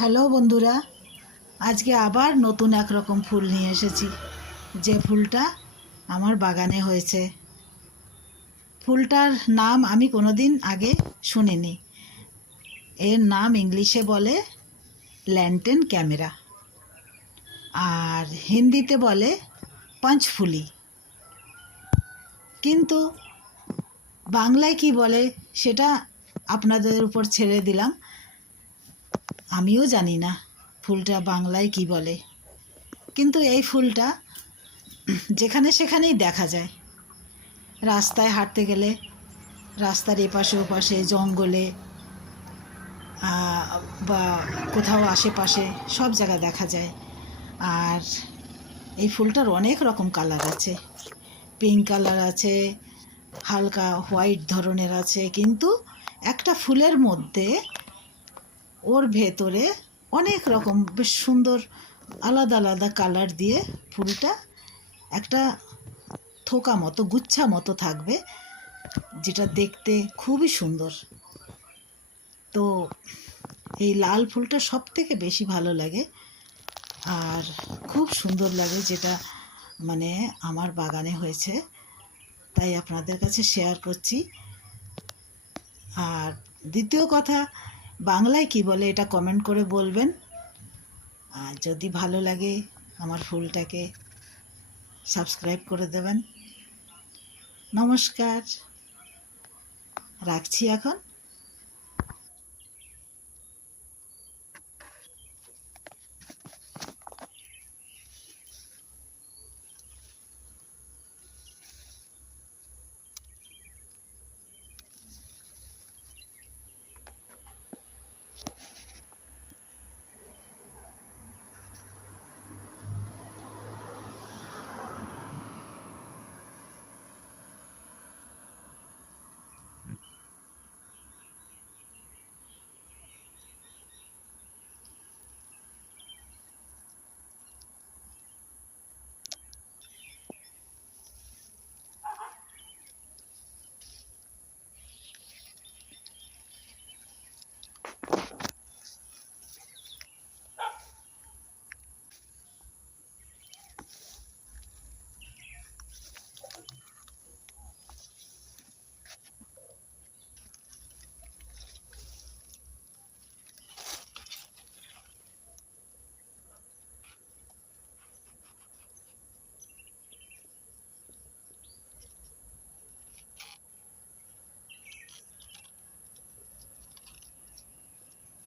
Hello বন্ধুরা, আজকে আবার নতুন এক রকম ফুল নিয়ে এসেছি, যে ফুলটা আমার বাগানে হয়েছে। ফুলটার নাম আমি কোনোদিন আগে শুনিনি। এর নাম ইংলিশে বলে ল্যান্টেন ক্যামেরা, আর হিন্দিতে বলে পাঁচফুলি। কিন্তু বাংলায় কি বলে সেটা আপনাদের উপর ছেড়ে দিলাম। আমিও জানি না ফুলটা বাংলায় কি বলে, কিন্তু এই ফুলটা যেখানে সেখানেই দেখা যায়। রাস্তায় হাঁটতে গেলে রাস্তার এপাশে ওপাশে, জঙ্গলে বা কোথাও আশেপাশে সব জায়গায় দেখা যায়। আর এই ফুলটার অনেক রকম কালার আছে, পিঙ্ক কালার আছে, হালকা হোয়াইট ধরনের আছে, কিন্তু একটা ফুলের মধ্যে ওর ভেতরে অনেক রকম বেশ সুন্দর আলাদা আলাদা কালার দিয়ে ফুলটা একটা থোকা মতো, গুচ্ছা মতো থাকবে, যেটা দেখতে খুবই সুন্দর। তো এই লাল ফুলটা সব থেকে বেশি ভালো লাগে আর খুব সুন্দর লাগে, যেটা মানে আমার বাগানে হয়েছে, তাই আপনাদের কাছে শেয়ার করছি। আর দ্বিতীয় কথা, বাংলায় কি বলে এটা কমেন্ট করে বলবেন। আর যদি ভালো লাগে আমার ফুলটাকে সাবস্ক্রাইব করে দেবেন। নমস্কার, রাখছি এখন।